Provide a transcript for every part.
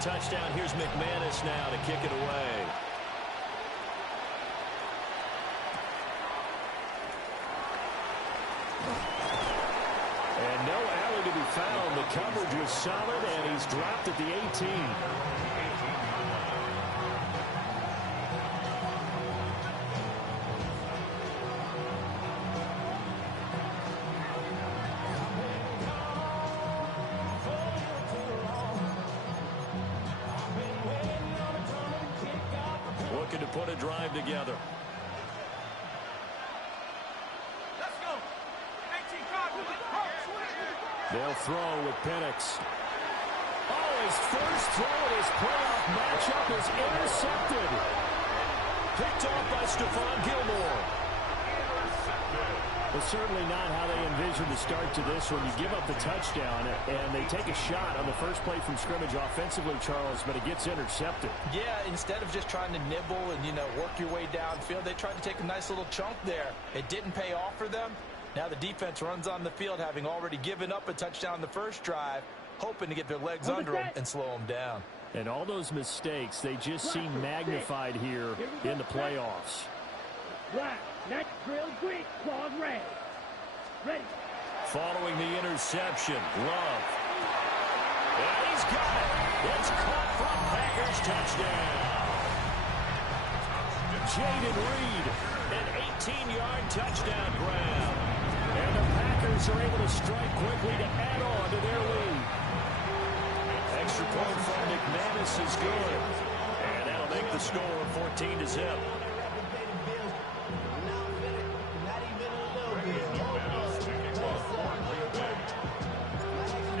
touchdown. Here's McManus now to kick it away. And no alley to be found. The coverage was solid, and he's dropped at the 18. Looking to put a drive together. They'll throw with Penix. Oh, his first throw in his playoff matchup is intercepted. Picked off by Stephon Gilmore. Well, certainly not how they envisioned the start to this one. You give up the touchdown, and they take a shot on the first play from scrimmage offensively, Charles, but it gets intercepted. Yeah, instead of just trying to nibble and, work your way downfield, they tried to take a nice little chunk there. It didn't pay off for them. Now the defense runs on the field, having already given up a touchdown the first drive, hoping to get their legs under them and slow them down. And all those mistakes, they just seem magnified here in the playoffs. Black, next drill, green, claws red. Ready. Following the interception, Love. And he's got it. It's caught from Packers touchdown. Jaden Reed, an 18-yard touchdown grab. And the Packers are able to strike quickly to add on to their lead. Extra point from McManus is good. And that'll make the score 14-0.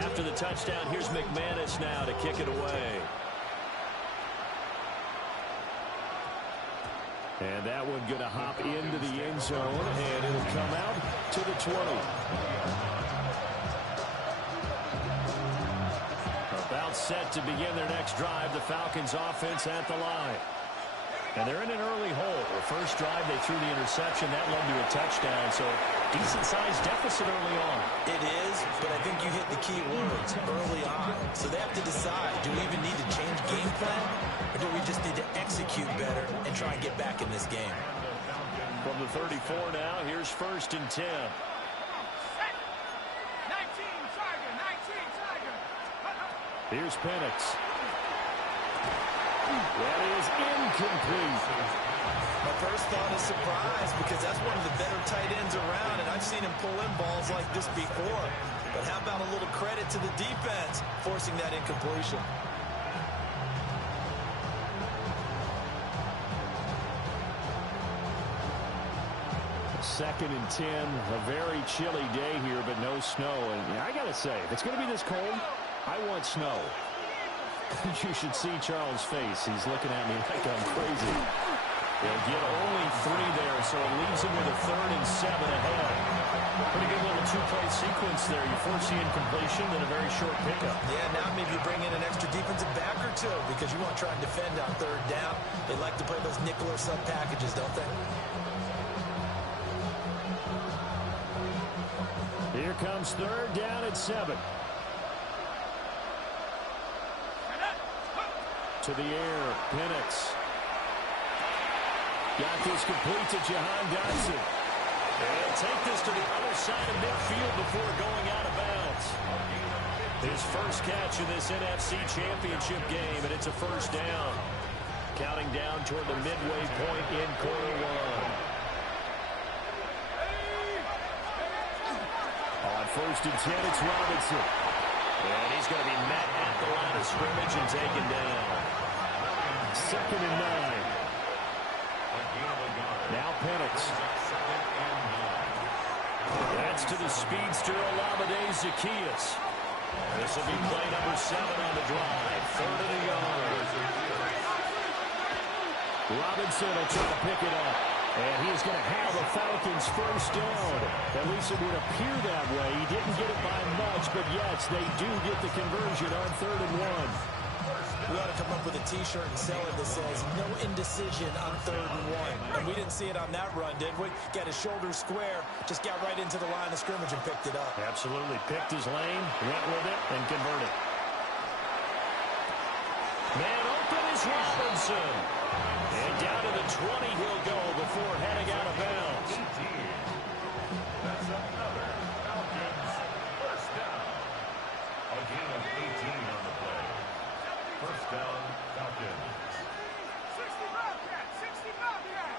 After the touchdown, here's McManus now to kick it away. And that one going to hop into the end zone, and it'll come out to the 20. About set to begin their next drive, the Falcons offense at the line. And they're in an early hole. The first drive, they threw the interception. That led to a touchdown, so decent-sized deficit early on. It is, but I think you hit the key words early on. So they have to decide, do we even need to change game plan, or do we just need to execute better and try and get back in this game? From the 34 now, here's 1st and 10. 19 Tiger. Here's Penix. That is incomplete. My first thought is surprise, because that's one of the better tight ends around, and I've seen him pull in balls like this before. But how about a little credit to the defense forcing that incompletion? 2nd and 10, a very chilly day here, but no snow. And I got to say, if it's going to be this cold, I want snow. You should see Charles' face. He's looking at me like I'm crazy. They'll get only 3 there, so it leaves him with a 3rd and 7 ahead. Pretty good little 2-play sequence there. You force the incompletion, then a very short pickup. Yeah, now maybe you bring in an extra defensive back or two, because you want to try and defend on 3rd down. They like to play those nickel or sub packages, don't they? Here comes 3rd down at 7. To the air, Penix. Got this complete to Jahan Dotson. And take this to the other side of midfield before going out of bounds. His first catch in this NFC Championship game, and it's a 1st down. Counting down toward the midway point in quarter 1. On 1st and 10, it's Robinson. And he's going to be met at the line of scrimmage and taken down. 2nd and 9. Now Penix. That's to the speedster, Olamide Zaccheaus. This will be play number 7 on the drive. 3rd and a yard. Robinson will try to pick it up. And he's going to have the Falcons' 1st down. At least it would appear that way. He didn't get it by much, but yes, they do get the conversion on 3rd and 1. We ought to come up with a T-shirt and sell it that says, no indecision on 3rd and 1. And we didn't see it on that run, did we? Got his shoulders square, just got right into the line of scrimmage and picked it up. Absolutely. Picked his lane, went with it, and converted. Man open is Robinson. And down to the 20 he'll go before heading out of bounds. That's another Falcons first down. A gain of 18 on the play. First down, Falcons. 60 Bobcat! 60 Bobcat!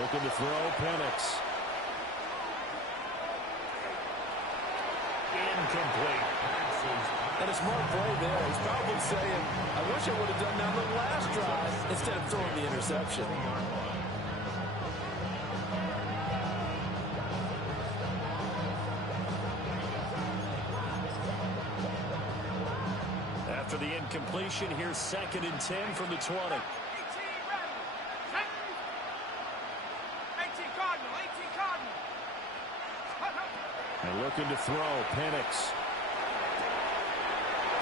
Looking to throw, Penix. Incomplete. And a smart play there. He's probably saying, I wish I would have done that on the last drive instead of throwing the interception. After the incompletion, here's 2nd and 10 from the 20. 18 Cardinal! 18 Cardinal! And looking to throw, Penix.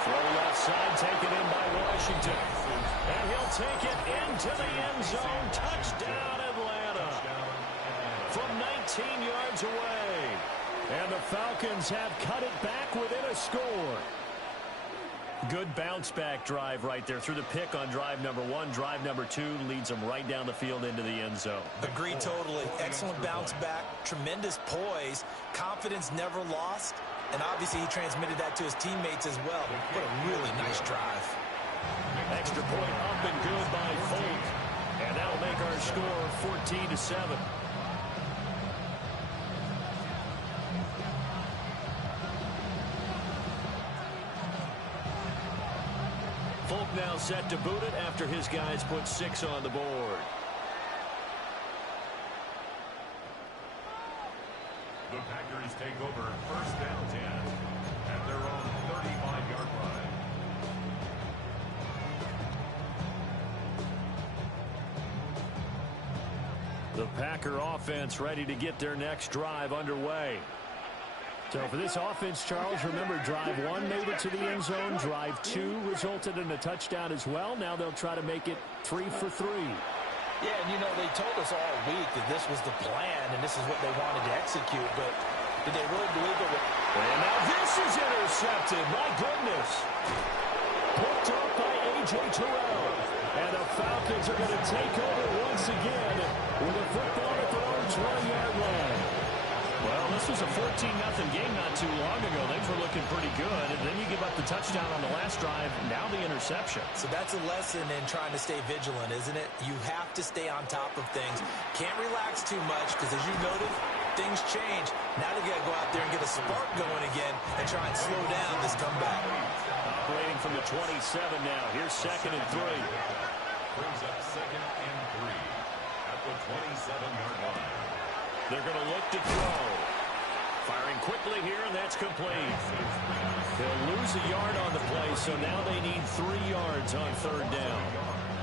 Throw left side, taken in by Washington. And he'll take it into the end zone. Touchdown, Atlanta. From 19 yards away. And the Falcons have cut it back within a score. Good bounce-back drive right there. Through the pick on drive number 1. Drive number 2 leads them right down the field into the end zone. Agree totally. Excellent bounce back. Tremendous poise. Confidence never lost. And obviously he transmitted that to his teammates as well. What a really nice drive. Extra point up and good by Folk. And that'll make our score 14-7. Folk now set to boot it after his guys put 6 on the board. The Packers take over first down 10 at their own 35-yard line. The Packer offense ready to get their next drive underway. So for this offense, Charles, remember drive 1 made it to the end zone. Drive 2 resulted in a touchdown as well. Now they'll try to make it 3 for 3. Yeah, and you know, they told us all week that this was the plan and this is what they wanted to execute, but did they really believe it? And now this is intercepted. My goodness. Picked up by A.J. Terrell. And the Falcons are going to take over once again with a football at their own 20-yard line. Well, this was a 14-0 game not too long ago. Things were looking pretty good. And then you give up the touchdown on the last drive. Now the interception. So that's a lesson in trying to stay vigilant, isn't it? You have to stay on top of things. Can't relax too much because, as you noted, things change. Now they got to go out there and get a spark going again and try and slow down this comeback. Operating from the 27 now. Here's 2nd and 3. Brings up 2nd and 3 at the 27-yard line. They're going to look to throw. Firing quickly here, and that's complete. They'll lose a yard on the play, so now they need 3 yards on 3rd down.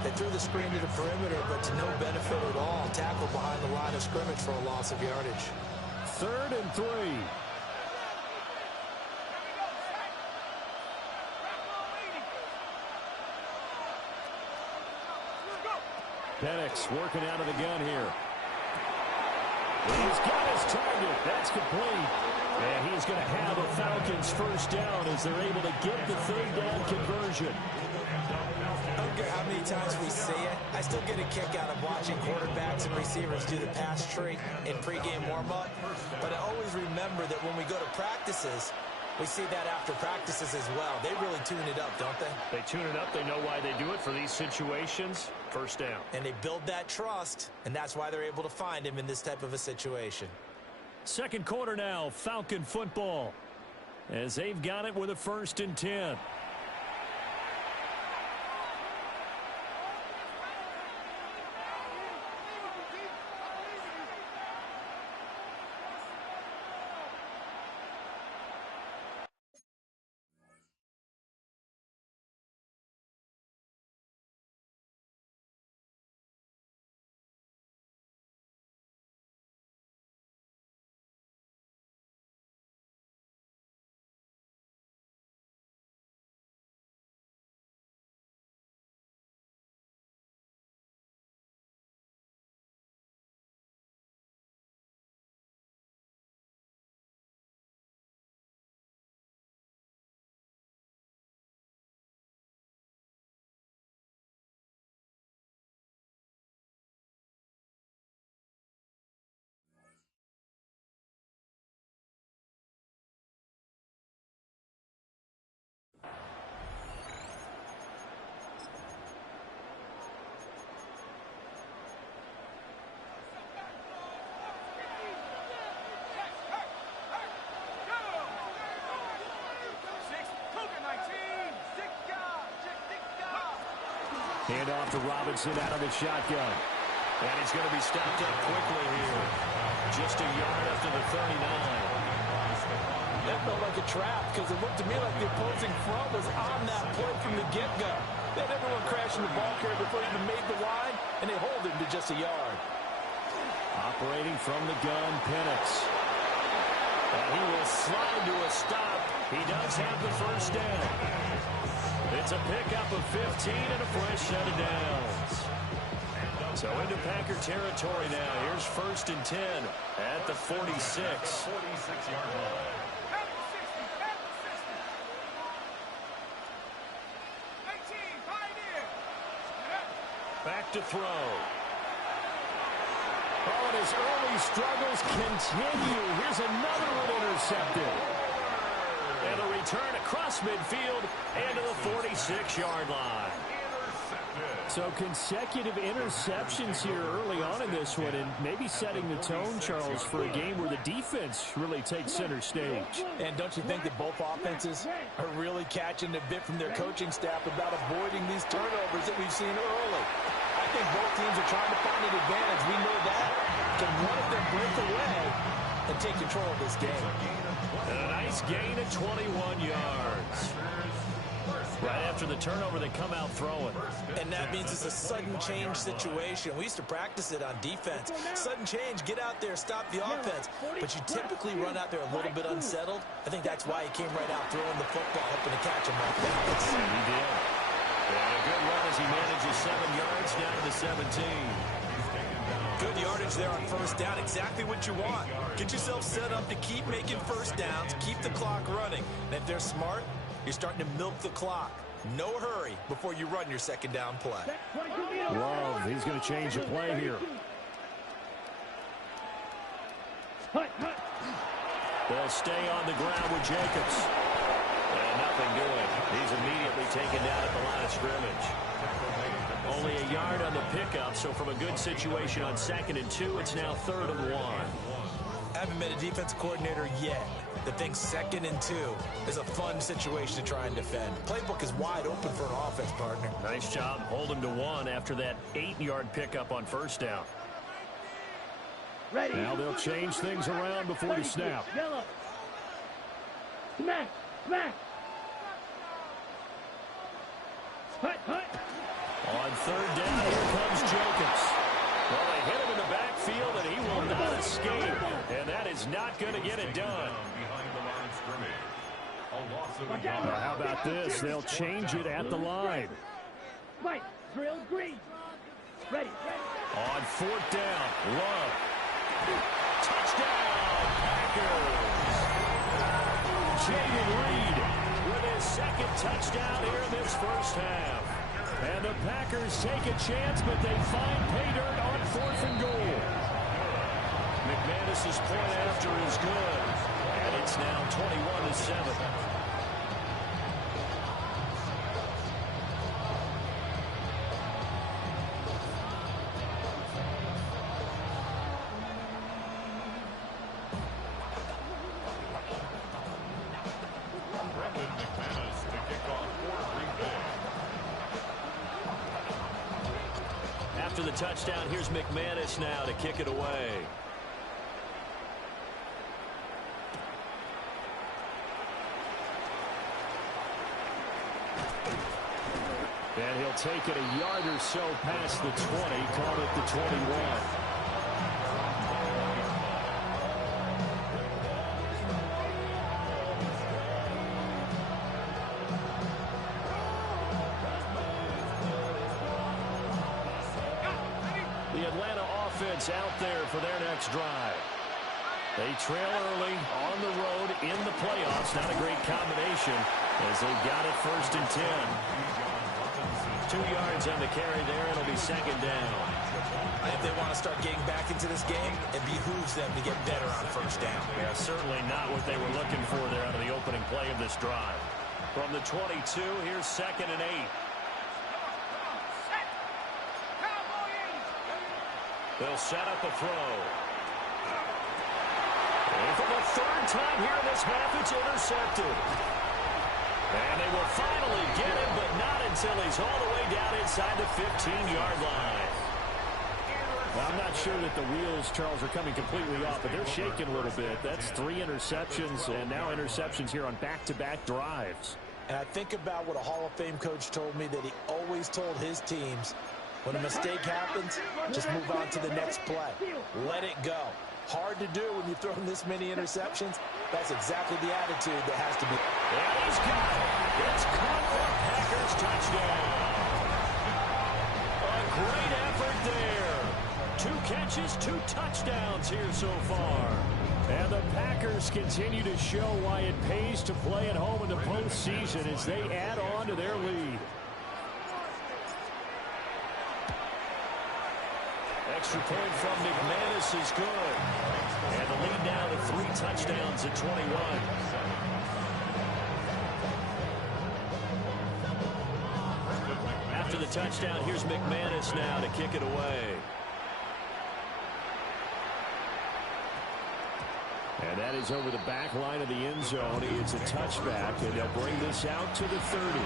They threw the screen to the perimeter, but to no benefit at all. Tackle behind the line of scrimmage for a loss of yardage. 3rd and 3. Penix working out of the gun here. He's got his target. That's complete. And he's going to have a Falcons first down as they're able to get the 3rd down conversion. I don't care how many times we say it, I still get a kick out of watching quarterbacks and receivers do the pass tree in pregame warm-up. But I always remember that when we go to practices, we see that after practices as well. They really tune it up, don't they? They tune it up. They know why they do it for these situations. First down. And they build that trust, and that's why they're able to find him in this type of a situation. 2nd quarter now, Falcon football, as they've got it with a 1st and 10. Hand off to Robinson out of the shotgun. And he's going to be stopped up quickly here. Just a yard after the 39. That felt like a trap because it looked to me like the opposing front was on that play from the get-go. They had everyone crashing the ball carrier before he even made the line, and they hold him to just a yard. Operating from the gun, Penix. And he will slide to a stop. He does have the first down. It's a pickup of 15 and a fresh set of downs. So into Packer territory now. Here's 1st and 10 at the 46. 46-yard line. Back to throw. Oh, and his early struggles continue. Here's another one intercepted. And a return across midfield and to the 46-yard line. So consecutive interceptions here early on in this one, and maybe setting the tone, Charles, for a game where the defense really takes center stage. And don't you think that both offenses are really catching a bit from their coaching staff about avoiding these turnovers that we've seen early? I think both teams are trying to find an advantage. We know that. Can one of them break away and take control of this game? And a nice gain of 21 yards. Right after the turnover, they come out throwing. And that means it's a sudden change situation. We used to practice it on defense. Sudden change, get out there, stop the offense. But you typically run out there a little bit unsettled. I think that's why he came right out throwing the football, hoping to catch him off balance. He did. And a good run as he manages 7 yards down to the 17. Good yardage there on first down. Exactly what you want. Get yourself set up to keep making first downs, keep the clock running. And if they're smart, you're starting to milk the clock. No hurry before you run your second down play. Love, he's going to change the play here. They'll stay on the ground with Jacobs. And nothing doing. He's immediately taken down at the line of scrimmage. Only a yard on the pickup, so from a good situation on 2nd and 2, it's now 3rd and 1. I haven't met a defensive coordinator yet that thinks 2nd and 2 is a fun situation to try and defend. Playbook is wide open for an offense, partner. Nice job. Hold him to 1 after that 8-yard pickup on first down. Ready. Now they'll change things around before the snap. Yellow. Smack. Smack. Hut. Hut. On 3rd down, here comes Jacobs. Well, they hit him in the backfield, and he will not escape. And that is not going to get it done. Behind the line of scrimmage. A loss of a Now, yard. how about this? They'll change it at the line. White. Drill green. Ready. On 4th down, Love. Touchdown, Packers. Jaden Reed with his 2nd touchdown here in this first half. And the Packers take a chance, but they find pay dirt on 4th and goal. McManus's point after is good. And it's now 21-7. Brendan McManus to kick off for Green Bay. After the touchdown, here's McManus now to kick it away. And he'll take it a yard or so past the 20, call it the 21. The Atlanta offense out there for their next drive. They trail early on the road in the playoffs. Not a great combination as they got it 1st and 10. 2 yards on the carry there. It'll be 2nd down. I think they want to start getting back into this game. It behooves them to get better on first down. Yeah, certainly not what they were looking for there out of the opening play of this drive. From the 22, here's 2nd and 8. They'll set up a throw. And for the 3rd time here in this half, it's intercepted. And they will finally get him, but not until he's all the way down inside the 15-yard line. Well, I'm not sure that the wheels, Charles, are coming completely off, but they're shaking a little bit. That's 3 interceptions, and now interceptions here on back-to-back drives. And I think about what a Hall of Fame coach told me, that he always told his teams, when a mistake happens, just move on to the next play. Let it go. Hard to do when you've thrown this many interceptions. That's exactly the attitude that has to be. And he's got it. It's caught for a Packers touchdown. A great effort there. 2 catches, 2 touchdowns here so far. And the Packers continue to show why it pays to play at home in the postseason as they add on to their lead. Extra point from McManus is good. And the lead now to 3 touchdowns at 21. After the touchdown, here's McManus now to kick it away. And that is over the back line of the end zone. It's a touchback, and they'll bring this out to the 30.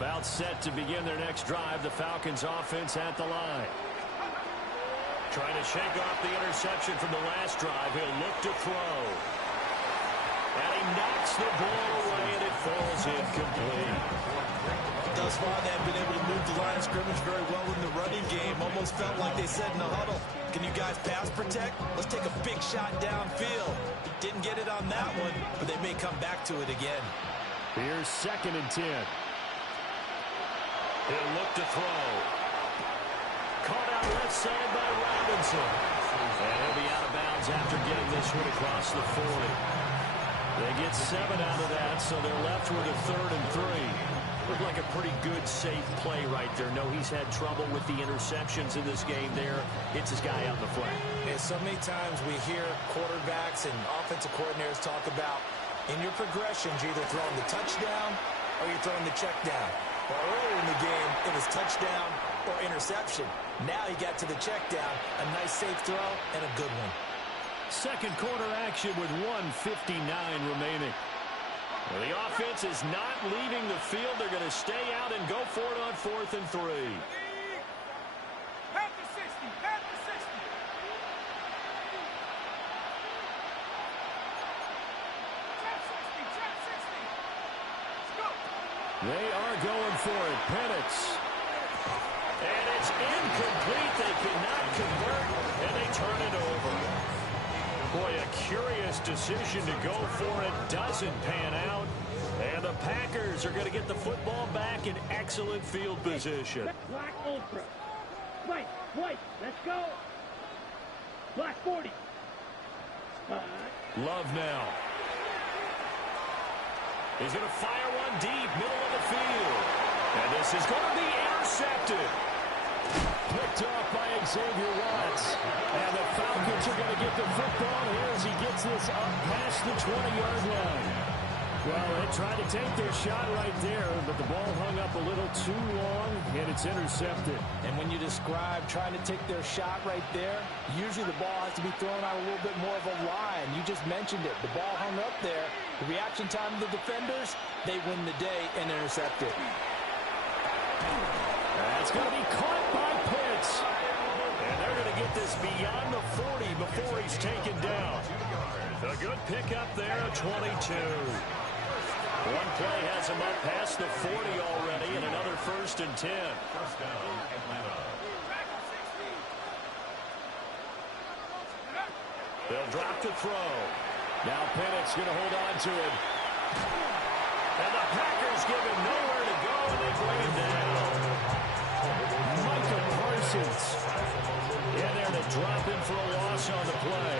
About set to begin their next drive. The Falcons offense at the line. Trying to shake off the interception from the last drive. He'll look to throw. And he knocks the ball away, and it falls incomplete. Thus far, they have been able to move the line of scrimmage very well in the running game. Almost felt like they said in the huddle, can you guys pass protect? Let's take a big shot downfield. Didn't get it on that one, but they may come back to it again. Here's 2nd and 10. He'll look to throw. Caught out left side by Robinson. And he'll be out of bounds after getting this one across the 40. They get 7 out of that, so they're left with a 3rd and 3. Looked like a pretty good, safe play right there. No, he's had trouble with the interceptions in this game there. Hits his guy out in the flat. And so many times we hear quarterbacks and offensive coordinators talk about, in your progressions, you're either throwing the touchdown or you're throwing the check down. Well, earlier in the game, it was touchdown or interception. Now he got to the check down. A nice safe throw and a good one. Second quarter action with 1:59 remaining. Well, the offense is not leaving the field. They're going to stay out and go for it on 4th and 3. Back to 60. Back to 60. Trap 60. Trap 60. Let's go. They are going for it. Penix. And it's incomplete. They cannot convert, and they turn it over. Boy, a curious decision to go for it. Doesn't pan out. And the Packers are going to get the football back in excellent field position. Black Ultra. White, let's go. Black 40. Spot. Love now. He's going to fire one deep, middle of the field. And this is going to be intercepted. Picked off by Xavier Watts. And the Falcons are going to get the football here as he gets this up past the 20-yard line. Well, they tried to take their shot right there, but the ball hung up a little too long, and it's intercepted. And when you describe trying to take their shot right there, usually the ball has to be thrown out a little bit more of a line. You just mentioned it. The ball hung up there. The reaction time of the defenders, they win the day and intercept it. That's going to be caught by Pitts. And they're going to get this beyond the 40 before he's taken down. A good pickup there, 22. One play has him up past the 40 already, and another 1st and 10. First down, Atlanta. They'll drop to throw. Now Penix going to hold on to it. And the Packers give him nowhere to go, and they bring him down. Micah Parsons in there to drop in for a loss on the play.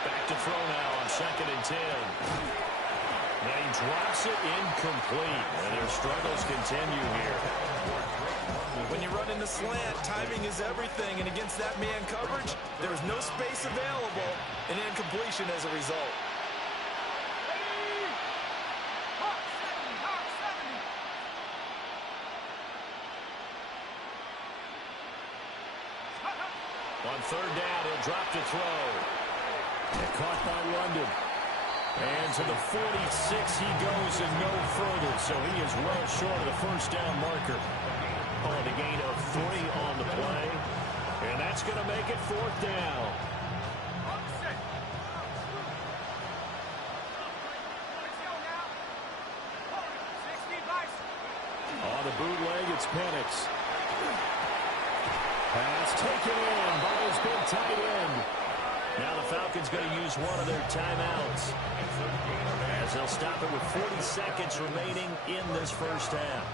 Back to throw now on 2nd and 10. And he drops it incomplete. And their struggles continue here. When you run in the slant, timing is everything. And against that man coverage, there's no space available. And incompletion as a result. Hawk 70, Hawk 70. On third down, he'll drop to throw. And caught by London. And to the 46 he goes and no further. So he is well short of the first down marker. On the gain of 3 on the play. And that's going to make it fourth down. Hawk set. Let's go now. 60 Bison. On the bootleg, it's Penix. Pass taken in by his big tight end. Now the Falcons going to use one of their timeouts. As they'll stop it with 40 seconds remaining in this first half.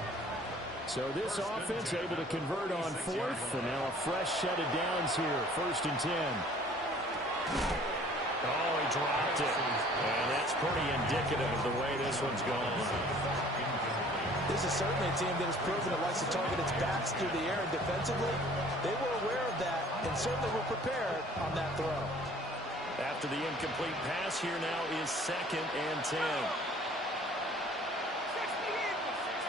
So this offense able to convert on fourth. And now a fresh set of downs here. First and 10. Oh, he dropped it. And that's pretty indicative of the way this one's gone. This is certainly a team that has proven it likes to target its backs through the air and defensively. They were aware of that and certainly were prepared on that throw. After the incomplete pass, here now is second and 10. 60 Eagles.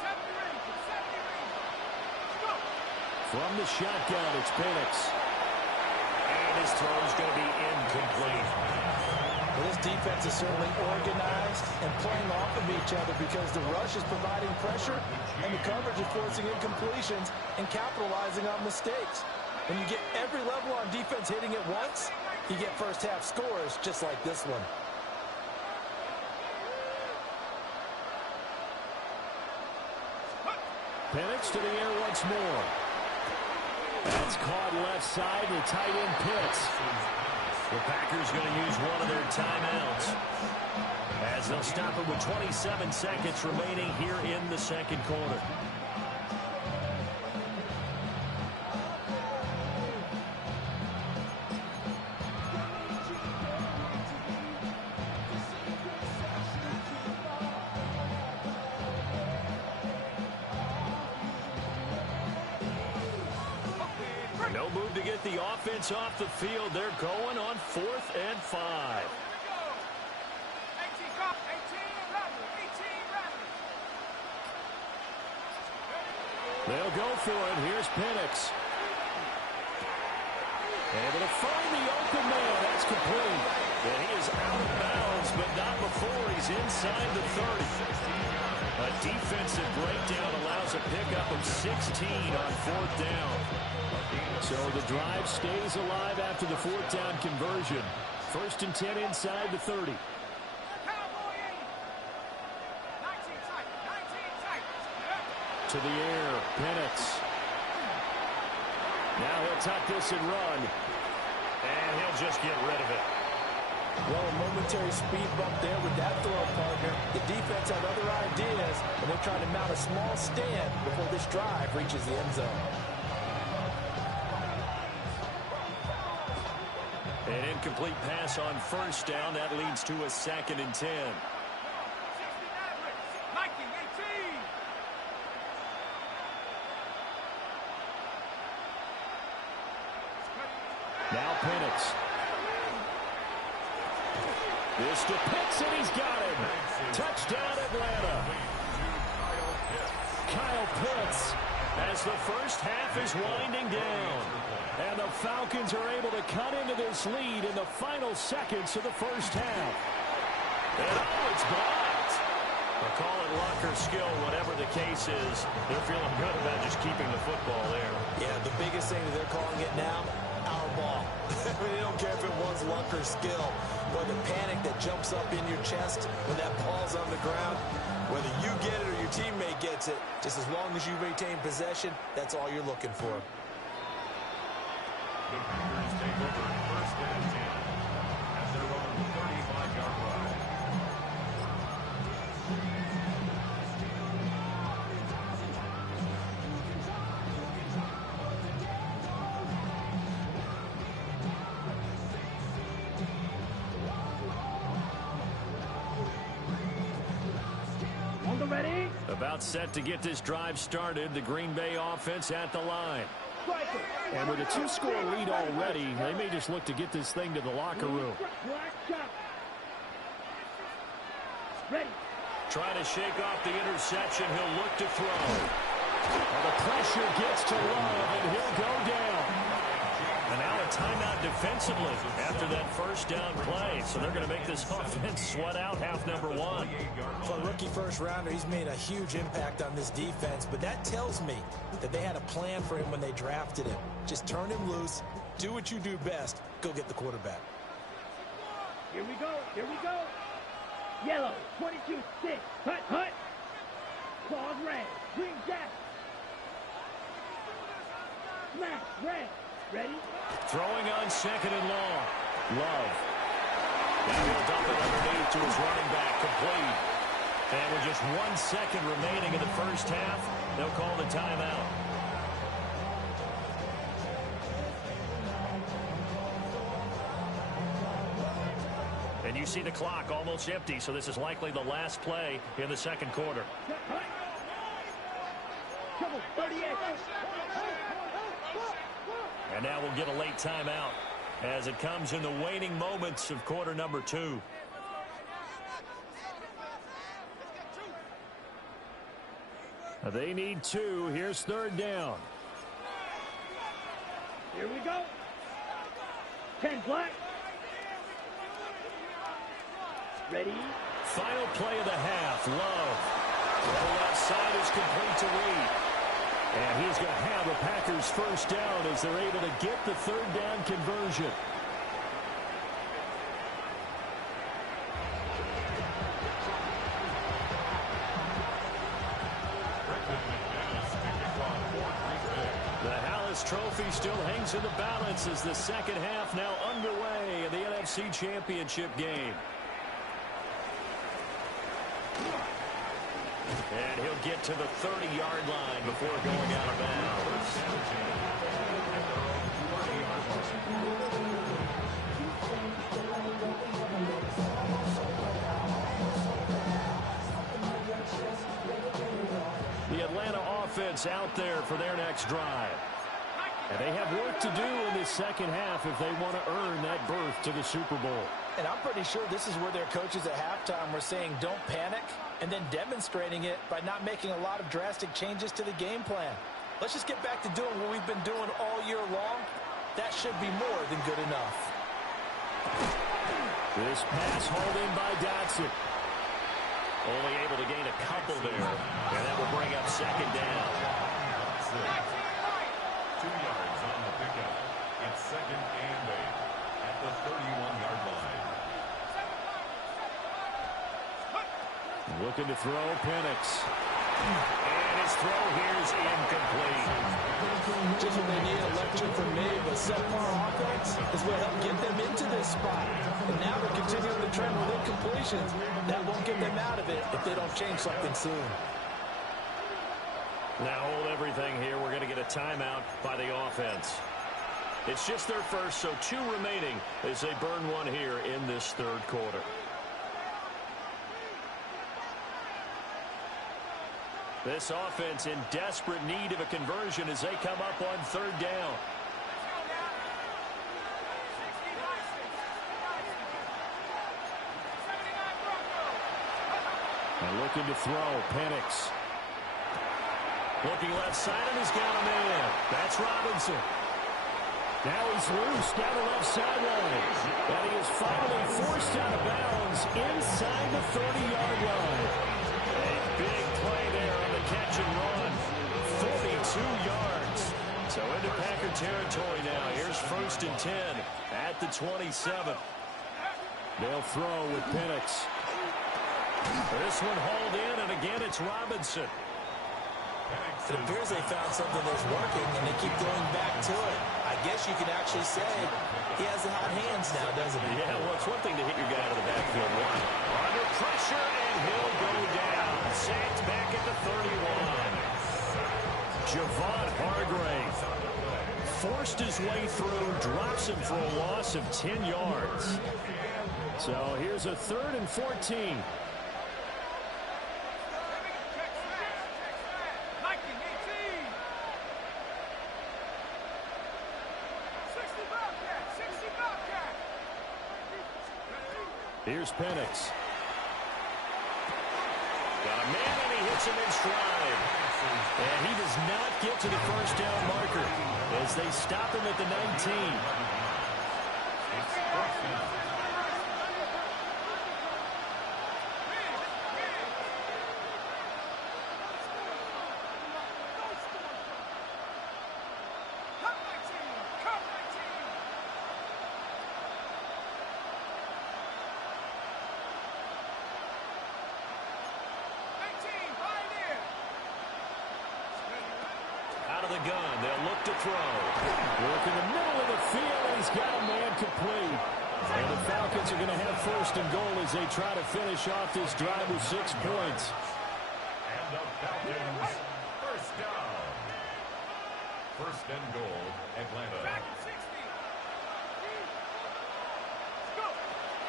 70 Rangers. 70 Rangers. Let's go. From the shotgun, it's Penix. And his throw is going to be incomplete. Well, this defense is certainly organized and playing off of each other because the rush is providing pressure and the coverage is forcing incompletions and capitalizing on mistakes. When you get every level on defense hitting at once, you get first half scores just like this one. Penix to the air once more. That's caught left side. The tight end Pitts. The Packers going to use one of their timeouts as they'll stop it with 27 seconds remaining here in the second quarter. No move to get the offense off the field. They're going on 4th and 5. Here we go. 18 cop. 18 Rattler. 18 Rattler. They'll go for it. Here's Penix. Able to find the open man. That's complete. And he is out of bounds, but not before he's inside the 30. A defensive breakdown allows a pickup of 16 on 4th down. So the drive stays alive after the 4th down conversion. First and 10 inside the 30. Cowboy 19 tight. 19 tight. To the air, Penix. Now he'll tuck this and run. And he'll just get rid of it. Well, a momentary speed bump there with that throw partner. The defense had other ideas, and they're trying to mount a small stand before this drive reaches the end zone. An incomplete pass on first down. That leads to a 2nd and 10. 60 Mavericks. 19 18. Now Penix. This to Pitts, and he's got him. Touchdown, Atlanta. Kyle Pitts as the first half is winding down. And the Falcons are able to cut into this lead in the final seconds of the first half. And oh, it's blocked. They'll call it luck or skill, whatever the case is. They're feeling good about just keeping the football there. Yeah, the biggest thing that they're calling it now, our ball. I mean, they don't care if it was luck or skill, but the panic that jumps up in your chest when that ball's on the ground, whether you get it or your teammate gets it, just as long as you maintain possession, that's all you're looking for. The Packers take over 1st and 10 at their own 35-yard line. About set to get this drive started. The Green Bay offense at the line. And with a 2-score lead already, they may just look to get this thing to the locker room. Ready. Trying to shake off the interception. He'll look to throw. Well, the pressure gets to Love, and he'll go down. And now a timeout defensively after that first down play. So they're going to make this offense sweat out half number one. For a rookie first rounder, he's made a huge impact on this defense. But that tells me that they had a plan for him when they drafted him. Just turn him loose, do what you do best, go get the quarterback. Here we go. Here we go. Yellow, 22-6. Hut, hut. Claws red. Green jack. Smash, red. Ready? Throwing on second and long. Love. Now he'll dump it underneath to his running back. Complete. And with just 1 second remaining in the first half, they'll call the timeout. And you see the clock almost empty, so this is likely the last play in the second quarter. And now we'll get a late timeout as it comes in the waning moments of quarter number 2. They need 2. Here's third down. Here we go. 10 black. Ready? Final play of the half. Love. The left side is complete to Reed. And he's going to have a Packers first down as they're able to get the third down conversion. The Hallis Trophy still hangs in the balance as the second half now underway in the NFC Championship game. And he'll get to the 30-yard line before going out of bounds. The Atlanta offense out there for their next drive. And they have work to do in this second half if they want to earn that berth to the Super Bowl. And I'm pretty sure this is where their coaches at halftime were saying don't panic, and then demonstrating it by not making a lot of drastic changes to the game plan. Let's just get back to doing what we've been doing all year long. That should be more than good enough. This pass hauled in by Dotson. Only able to gain a couple there, and that will bring up second down. 2 yards on the pickup. It's second and 8 at the 31-yard line. Looking to throw, Penix. And his throw here is incomplete. Just what they need, a lecture from me, but subpar offense is what helped get them into this spot. And now they're continuing the trend with incompletions. That won't get them out of it if they don't change something soon. Now hold everything here. We're going to get a timeout by the offense. It's just their first, so 2 remaining as they burn one here in this third quarter. This offense in desperate need of a conversion as they come up on third down. And looking to throw, Penix. Looking left side, and he's got a man. That's Robinson. Now he's loose down the left sideline. And he is finally forced out of bounds inside the 30-yard line. A big play there on the catch and run. 42 yards. So into Packer territory now. Here's first and 10 at the 27. They'll throw with Penix. This one hauled in, and again it's Robinson. It appears they found something that's working, and they keep going back to it. I guess you could actually say he has the hot hands now, doesn't he? Yeah, well, it's one thing to hit your guy out of the backfield. Under pressure, and he'll go down. Sacked back at the 31. Javon Hargrave forced his way through, drops him for a loss of 10 yards. So here's a 3rd and 14. Here's Penix. Got a man, and he hits him in stride. And he does not get to the first down marker as they stop him at the 19. Out of the gun, they'll look to throw. Work in the middle of the field, and he's got a man complete. And the Falcons are going to have first and goal as they try to finish off this drive with 6 points. And the Falcons, first down. First and goal, Atlanta.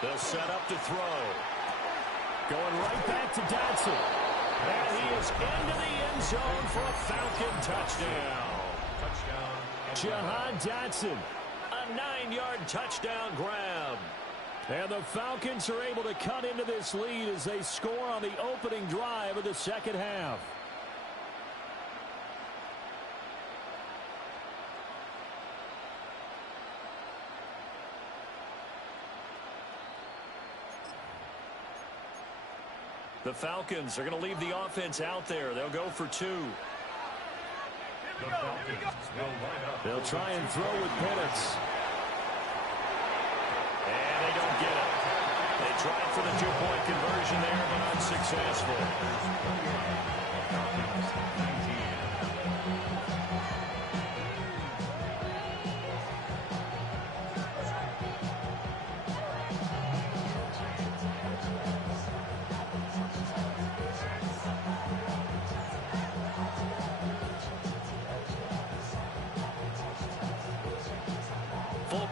They'll set up to throw. Going right back to Dotson. And he is into the end zone for a Falcon touchdown. Jahan Dotson, a 9-yard touchdown grab. And the Falcons are able to cut into this lead as they score on the opening drive of the second half. The Falcons are going to leave the offense out there. They'll go for 2. They'll try and throw with Penix. And they don't get it. They tried for the 2-point conversion there, but unsuccessful.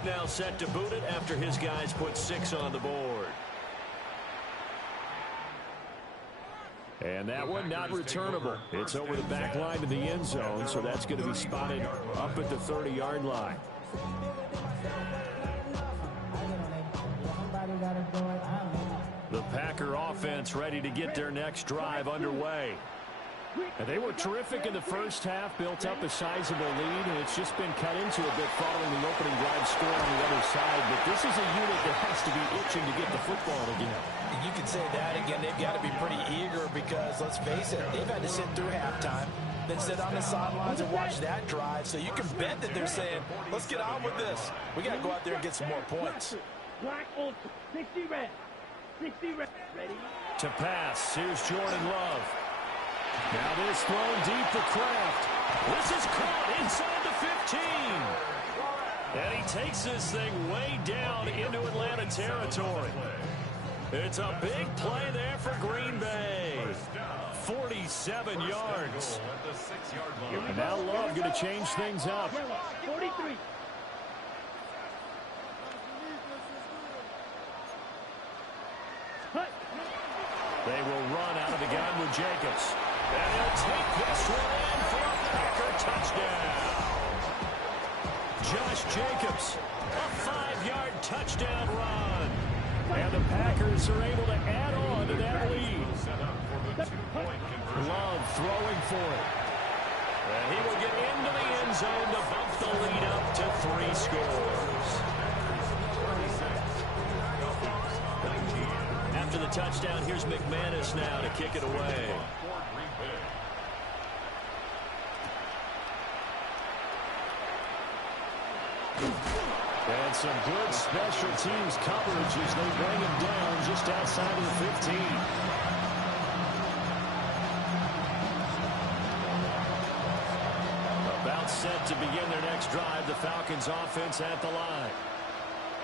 Now set to boot it after his guys put 6 on the board. And that one not returnable. It's over the back line to the end zone, so that's going to be spotted up at the 30-yard line. The Packer offense ready to get their next drive underway. And they were terrific in the first half, built up a sizable lead, and it's just been cut into a bit following the opening drive score on the other side. But this is a unit that has to be itching to get the football again. You can say that again. They've got to be pretty eager because, let's face it, they've had to sit through halftime, then sit on the sidelines and watch that drive. So you can bet that they're saying, let's get on with this. We got to go out there and get some more points. Black Ultra, 60 red. 60 red. Ready? To pass, here's Jordan Love. Now this thrown deep to Kraft. This is caught inside the 15. And he takes this thing way down into Atlanta territory. It's a big play there for Green Bay. 47 yards. And now Love going to change things up. 43. They will run out of the gun with Jacobs. And he'll take this one in for a Packer touchdown. Josh Jacobs, a 5-yard touchdown run. And the Packers are able to add on to that lead. Love throwing for it. And he will get into the end zone to bump the lead up to 3 scores. After the touchdown, here's McManus now to kick it away. And some good special teams coverage as they bring him down just outside of the 15. About set to begin their next drive, the Falcons offense at the line.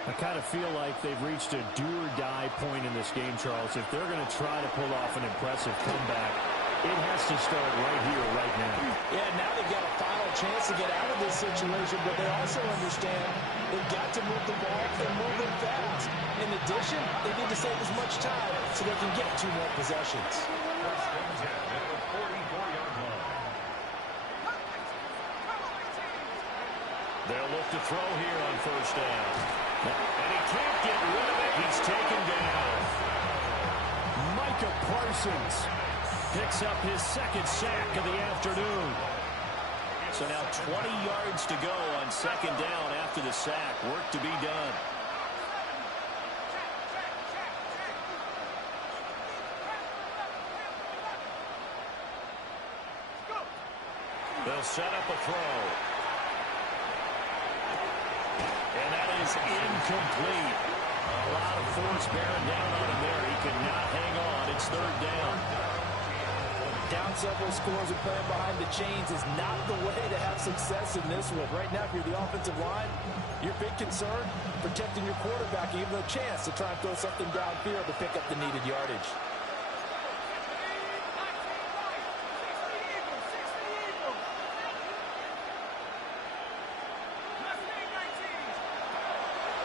I kind of feel like they've reached a do-or-die point in this game, Charles. If they're going to try to pull off an impressive comeback, it has to start right here, right now. Yeah, now they've got a final chance to get out of this situation, but they also understand they've got to move the ball and move it fast. In addition, they need to save as much time so they can get 2 more possessions. They'll look to throw here on first down. And he can't get rid of it. He's taken down. Micah Parsons picks up his second sack of the afternoon. So now 20 yards to go on second down after the sack. Work to be done. They'll set up a throw. And that is incomplete. A lot of force bearing down on him there. He could not hang on. It's third down. Down several scores and playing behind the chains is not the way to have success in this one. Right now, if you're the offensive line, your big concern, protecting your quarterback, even a chance to try and throw something downfield to pick up the needed yardage.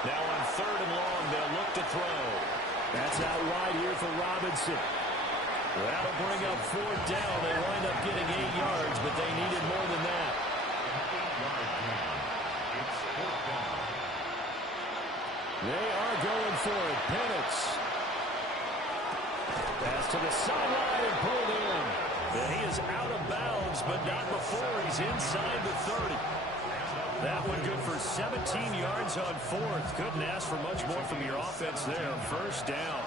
Now on third and long, they'll look to throw. That's out wide here for Robinson. That'll bring up fourth down. They wind up getting 8 yards, but they needed more than that. They are going for it. Penix. Pass to the sideline and pulled in. And he is out of bounds, but not before he's inside the 30. That one good for 17 yards on fourth. Couldn't ask for much more from your offense there. First down.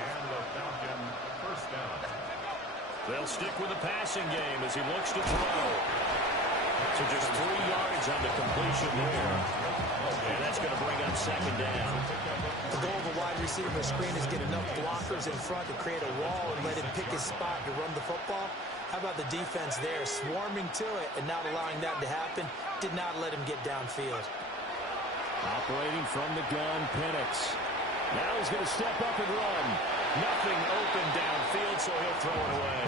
And the Falcon first down. They'll stick with the passing game as he looks to throw. So just 3 yards on the completion there. And that's going to bring up second down. The goal of a wide receiver screen is get enough blockers in front to create a wall and let him pick his spot to run the football. How about the defense there, swarming to it and not allowing that to happen? Did not let him get downfield. Operating from the gun, Penix. Now he's going to step up and run. Nothing open downfield, so he'll throw it away.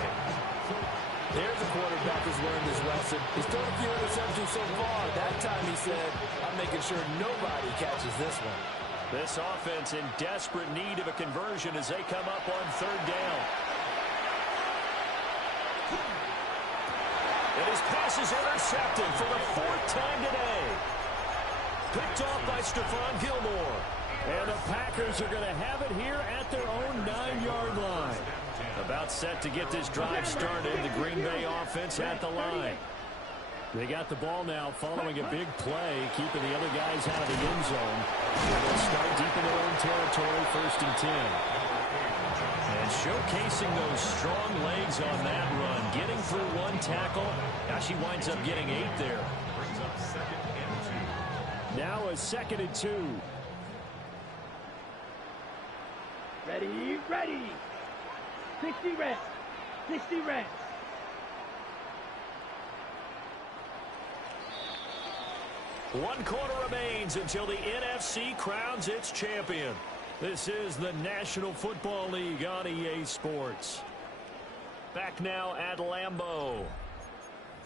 There's a quarterback who's learned his lesson. He's thrown a few interceptions so far. That time he said, I'm making sure nobody catches this one. This offense in desperate need of a conversion as they come up on third down. And his pass is intercepted for the fourth time today. Picked off by Stephon Gilmore. And the Packers are going to have it here at their own 9-yard line. About set to get this drive started. The Green Bay offense at the line. They got the ball now following a big play, keeping the other guys out of the end zone. They'll start deep in their own territory, 1st and 10. And showcasing those strong legs on that run. Getting through one tackle. Now she winds up getting 8 there. Brings up 2nd and 2. Now a 2nd and 2. Ready, ready. 60 reps. 60 reps. One quarter remains until the NFC crowns its champion. This is the National Football League on EA Sports. Back now at Lambeau.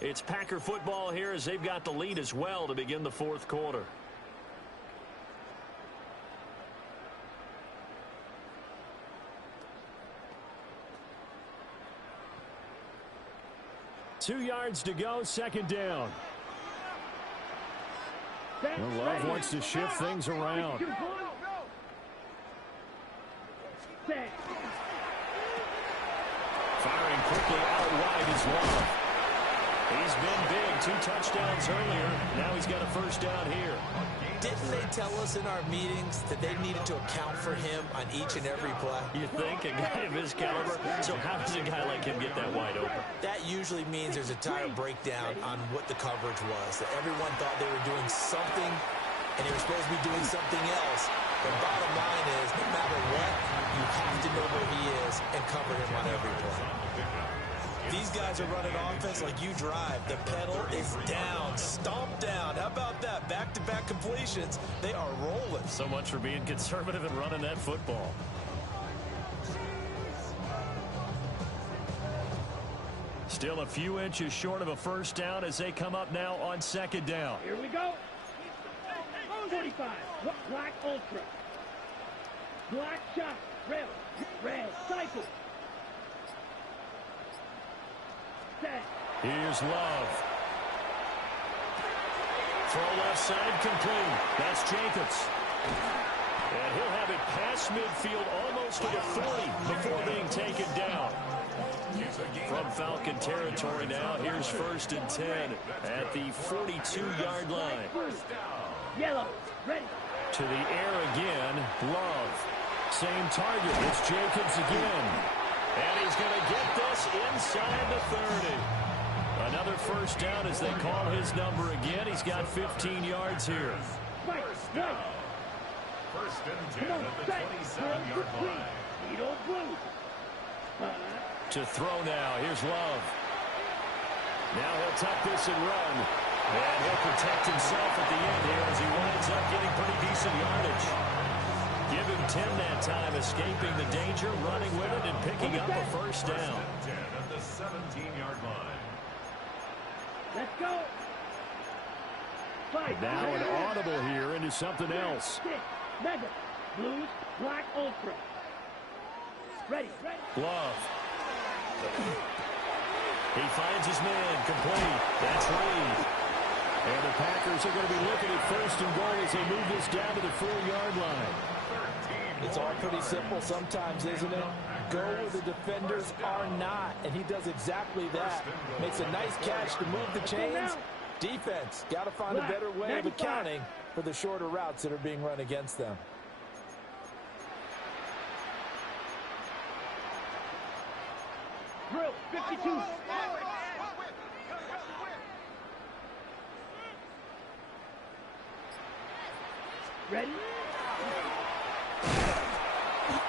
It's Packer football here as they've got the lead as well to begin the fourth quarter. Two yards to go, second down. Well, Love wants to shift things around. Firing quickly out wide is Love. He's been big, 2 touchdowns earlier. Now he's got a first down here. Didn't they tell us in our meetings that they needed to account for him on each and every play? You think? A guy of his caliber? So how does a guy like him get that wide open? That usually means there's a tire breakdown on what the coverage was. That everyone thought they were doing something, and they were supposed to be doing something else. The bottom line is, no matter what, you have to know where he is and cover him on every play. These guys are running offense like you drive. The pedal is down, stomp down. How about that? Back-to-back completions. They are rolling. So much for being conservative and running that football. Still a few inches short of a first down as they come up now on second down. Here we go. 45. Black Ultra. Black Shot. Red Cycle. Set. Here's Love. Throw left side complete. That's Jacobs. And he'll have it past midfield almost to the 40 before being taken down. From Falcon territory now, here's 1st and 10 at the 42-yard line. Yellow, ready. To the air again, Love. Same target, it's Jacobs again. And he's going to get this inside the 30. Another 1st down as they call his number again. He's got 15 yards here. First down. 1st and 10 at the 27-yard line. Needle blue. To throw now, here's Love. Now he'll tuck this and run. And he'll protect himself at the end here as he winds up getting pretty decent yardage. Give him 10 that time, escaping the danger, running with it, and picking up a 1st down. 10 at the 17-yard line. Let's go. Fight. Now an audible here into something else. Mega. Blues, black, ultra. Ready. Love. He finds his man, complete. That's Reed. And the Packers are going to be looking at 1st and goal as they move this down to the 4-yard line. It's all pretty simple sometimes, isn't it? Go where the defenders are not, and he does exactly that. Makes a nice catch to move the chains. Defense, got to find a better way of accounting for the shorter routes that are being run against them. Drill, 52. Ready?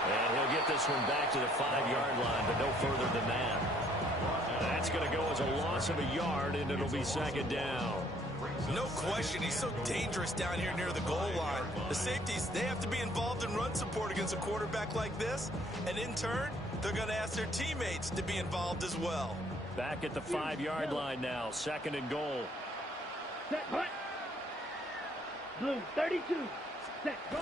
And he'll get this one back to the 5-yard line, but no further than that. That's going to go as a loss of a yard, and it'll be 2nd down. No question, he's so dangerous down here near the goal line. The safeties, they have to be involved in run support against a quarterback like this. And in turn, they're going to ask their teammates to be involved as well. Back at the 5-yard line now, 2nd and goal. Set, hut. Blue, 32. Set, go.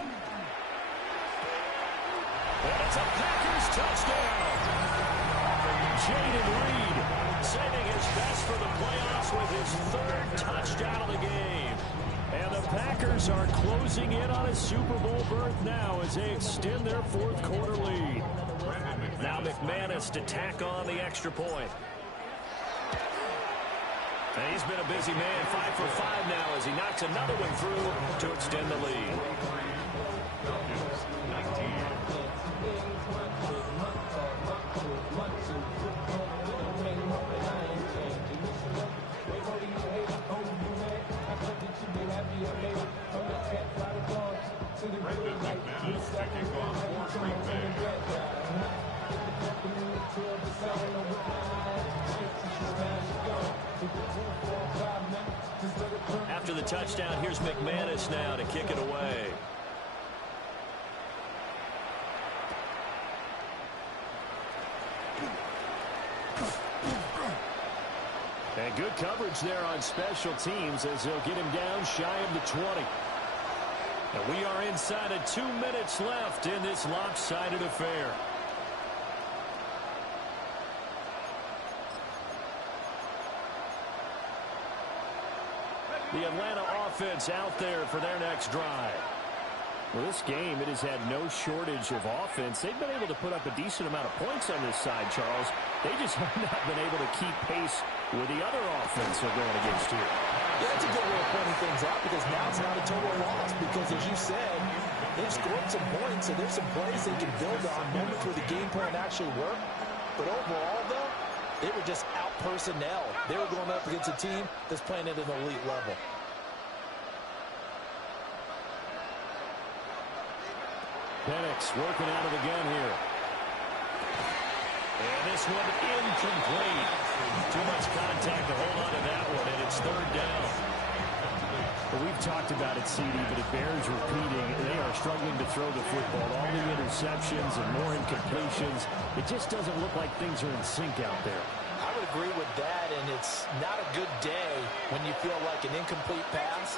And it's a Packers touchdown. Jaden Reed saving his best for the playoffs with his 3rd touchdown of the game. And the Packers are closing in on a Super Bowl berth now as they extend their 4th quarter lead. Now McManus to tack on the extra point. And he's been a busy man, 5 for 5 now as he knocks another one through to extend the lead. After the touchdown, here's McManus now to kick it away. And good coverage there on special teams as they'll get him down shy of the 20. And we are inside of 2 minutes left in this lopsided affair. The Atlanta offense out there for their next drive. Well, this game, it has had no shortage of offense. They've been able to put up a decent amount of points on this side, Charles. They just have not been able to keep pace with the other offense they're going against here. Yeah, that's a good way of pointing things out because now it's not a total loss because, as you said, they've scored some points, and there's some plays they can build on, moments where the game plan actually worked. But overall, though, they were just out-personnel. They were going up against a team that's playing at an elite level. Penix working out of the gun here. And this one incomplete. Too much contact to hold on to that one, and it's 3rd down. Well, we've talked about it, CD, but it bears repeating. They are struggling to throw the football. All the interceptions and more incompletions. It just doesn't look like things are in sync out there. I would agree with that, and it's not a good day when you feel like an incomplete pass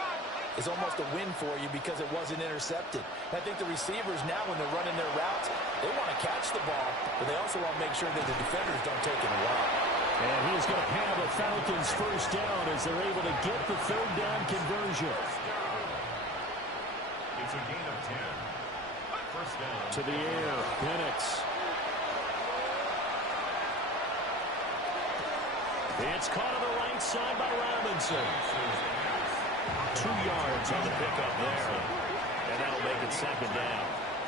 is almost a win for you because it wasn't intercepted. And I think the receivers now, when they're running their routes, they want to catch the ball, but they also want to make sure that the defenders don't take it away. And he's going to have the Falcons 1st down as they're able to get the 3rd down conversion. It's a gain of 10. First down. To the air, Penix. It's caught on the right side by Robinson. 2 yards on the pickup there. And that'll make it second down.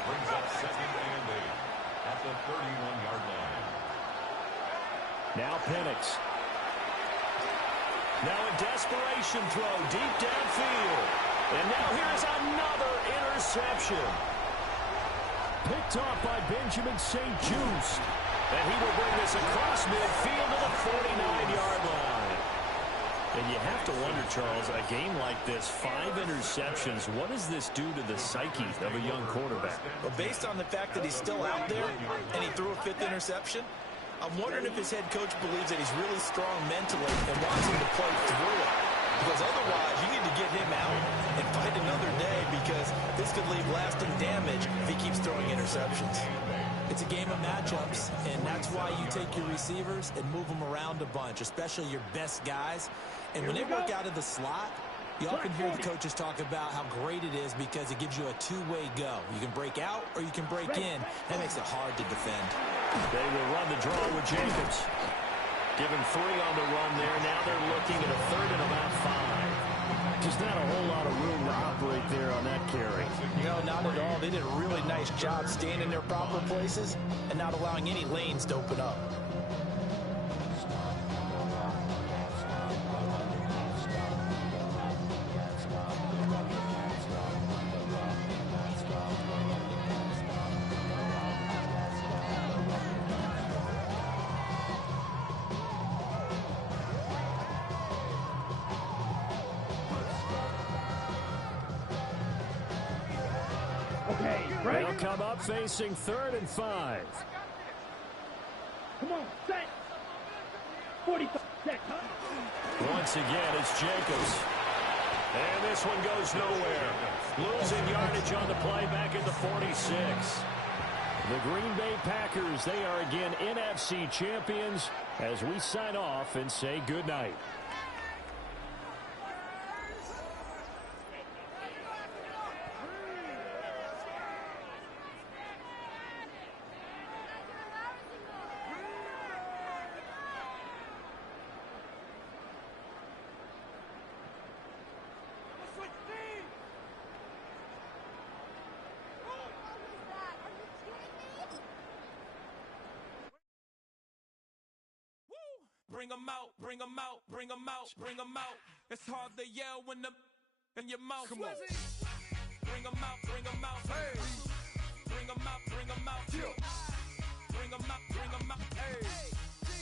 Brings up second and 8 at the 31-yard line. Now Penix. Now a desperation throw deep downfield. And now here's another interception. Picked off by Benjamin St. Juste. And he will bring this across midfield to the 49-yard line. And you have to wonder, Charles, a game like this, 5 interceptions, what does this do to the psyche of a young quarterback? Well, based on the fact that he's still out there and he threw a 5th interception, I'm wondering if his head coach believes that he's really strong mentally and wants him to play through it. Because otherwise, you need to get him out and fight another day, because this could leave lasting damage if he keeps throwing interceptions. It's a game of matchups, and that's why you take your receivers and move them around a bunch, especially your best guys. And when they work out of the slot, you often hear the coaches talk about how great it is because it gives you a two-way go. You can break out or you can break in. That makes it hard to defend. They will run the draw with Jacobs. Give him 3 on the run there. Now they're looking at a 3rd and about 5. Just not a whole lot of room to operate there on that carry. No, not at all. They did a really nice job staying in their proper places and not allowing any lanes to open up. Okay, They'll right? come up facing 3rd and 5. Come on, set. 45 set, huh? Once again, it's Jacobs. And this one goes nowhere. Losing yardage on the play back at the 46. The Green Bay Packers, they are again NFC champions as we sign off and say goodnight. Bring 'em out, bring 'em out, bring 'em out, bring 'em out. It's hard to yell when the in your mouth. Come on. Bring 'em out, bring 'em out. Hey. Bring 'em out, bring 'em out. Yeah. Bring 'em out, bring 'em out. Hey.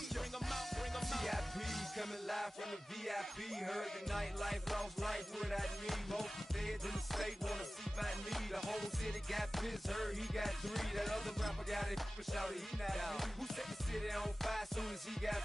Bring 'em out, bring 'em out. VIP coming live from the VIP. Heard the nightlife, lost life without me. Most feds in the state wanna see my knee. The whole city got pissed, heard he got 3. That other rapper got it, but shouted he not me. Who set the city on fire soon as he got